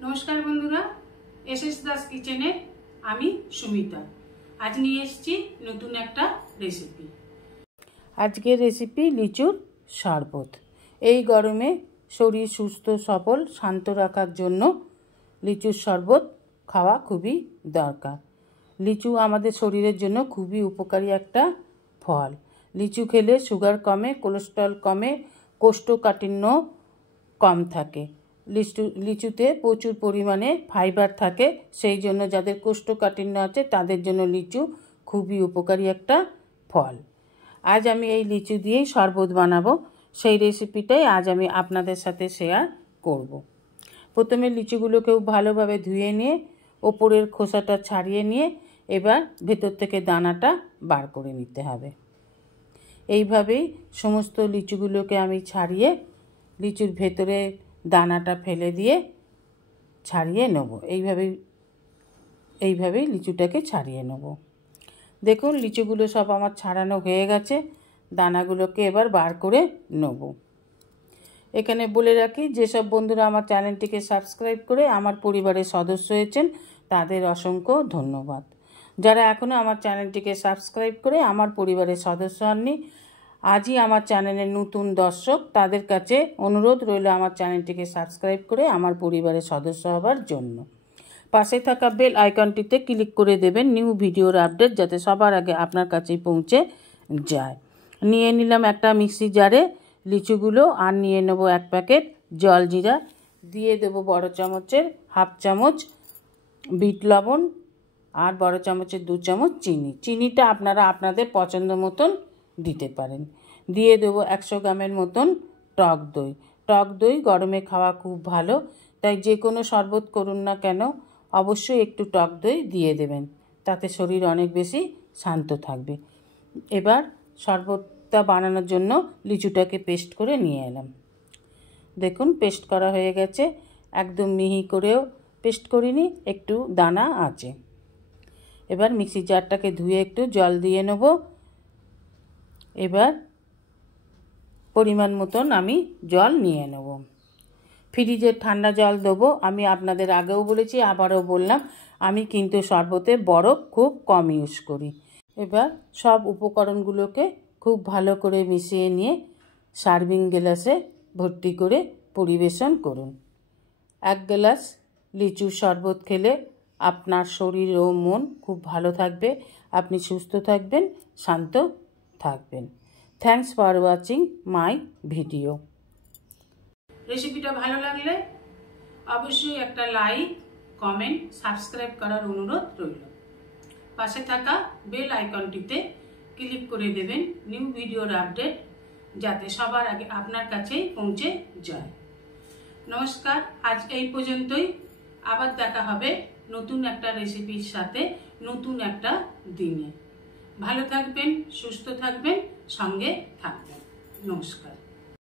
नमस्कार बंधुरा एसएस दास किचेने आमी सुमिता आज निये एसेछि नतून एकटा रेसिपि। आजकेर रेसिपि लिचुर शरबत। এই গরমে শরীর সুস্থ সবল শান্ত রাখার জন্য লিচুর শরবত খাওয়া খুবই দরকার। লিচু আমাদের শরীরের জন্য খুবই উপকারী একটা ফল। লিচু খেলে সুগার কমে, কোলেস্টেরল কমে, কোষ্ঠকাঠিন্য কম থাকে। লিচুতে প্রচুর পরিমাণে ফাইবার থাকে, সেই জন্য যাদের কোষ্ঠকাঠিন্য আছে তাদের জন্য লিচু খুবই উপকারী একটা ফল। আজ আমি এই লিচু দিয়েই শরবত বানাবো, সেই রেসিপিটাই আজ আমি আপনাদের সাথে শেয়ার করব। প্রথমে লিচুগুলোকেও ভালোভাবে ধুয়ে নিয়ে ওপরের খোসাটা ছাড়িয়ে নিয়ে এবার ভেতর থেকে দানাটা বার করে নিতে হবে। এইভাবেই সমস্ত লিচুগুলোকে আমি ছাড়িয়ে লিচুর ভেতরে দানাটা ফেলে দিয়ে ছাড়িয়ে নেব। এইভাবেই লিচুটাকে ছাড়িয়ে নেব। দেখুন লিচুগুলো সব আমার ছাড়ানো হয়ে গেছে, দানাগুলোকে এবার বার করে নেব। এখানে বলে রাখি, যেসব বন্ধুরা আমার চ্যানেলটিকে সাবস্ক্রাইব করে আমার পরিবারের সদস্য হয়েছেন তাদের অসংখ্য ধন্যবাদ। যারা এখনও আমার চ্যানেলটিকে সাবস্ক্রাইব করে আমার পরিবারের সদস্য হননি, আজই আমার চ্যানেলের নতুন দর্শক তাদের কাছে অনুরোধ রইল আমার চ্যানেলটিকে সাবস্ক্রাইব করে আমার পরিবারের সদস্য হবার জন্য। পাশে থাকা বেল আইকনটিতে ক্লিক করে দেবেন নিউ ভিডিওর আপডেট যাতে সবার আগে আপনার কাছেই পৌঁছে যায়। নিয়ে নিলাম একটা মিক্সি জারে লিচুগুলো, আর নিয়ে নেব এক প্যাকেট জলজিরা, দিয়ে দেবো বড় চামচের হাফ চামচ বিট লবণ আর বড় চামচের 2 চামচ চিনি। চিনিটা আপনারা আপনাদের পছন্দ মতন দিতে পারেন। দিয়ে দেবো 100 গ্রামের মতন টক দই। টক দই গরমে খাওয়া খুব ভালো, তাই যে কোনো শরবত করুন না কেন অবশ্যই একটু টক দই দিয়ে দেবেন, তাতে শরীর অনেক বেশি শান্ত থাকবে। এবার শরবতটা বানানোর জন্য লিচুটাকে পেস্ট করে নিয়ে এলাম। দেখুন পেস্ট করা হয়ে গেছে, একদম মিহি করেও পেস্ট করিনি, একটু দানা আছে। এবার মিক্সি জারটাকে ধুয়ে একটু জল দিয়ে নেব। এবার পরিমাণ মতন আমি জল নিয়ে নেব। ফ্রিজের ঠান্ডা জল দেবো। আমি আপনাদের আগেও বলেছি, আবারও বললাম, আমি কিন্তু শরবতে বরফ খুব কম ইউজ করি। এবার সব উপকরণগুলোকে খুব ভালো করে মিশিয়ে নিয়ে সার্ভিং গ্লাসে ভর্তি করে পরিবেশন করুন। 1 গ্লাস লিচুর শরবত খেলে আপনার শরীর ও মন খুব ভালো থাকবে, আপনি সুস্থ থাকবেন, শান্ত থাকবেন। Thanks for watching my video. রেসিপিটা ভালো লাগলে অবশ্যই একটা লাইক, কমেন্ট, সাবস্ক্রাইব করার অনুরোধ রইল। পাশে থাকা বেল আইকনটিতে ক্লিক করে দেবেন নিউ ভিডিওর আপডেট যাতে সবার আগে আপনার কাছেই পৌঁছে যায়। নমস্কার, আজ এই পর্যন্তই। আবার দেখা হবে নতুন একটা রেসিপির সাথে নতুন একটা দিনে। ভালো থাকবেন, সুস্থ থাকবেন, সঙ্গে থাকবেন। নমস্কার।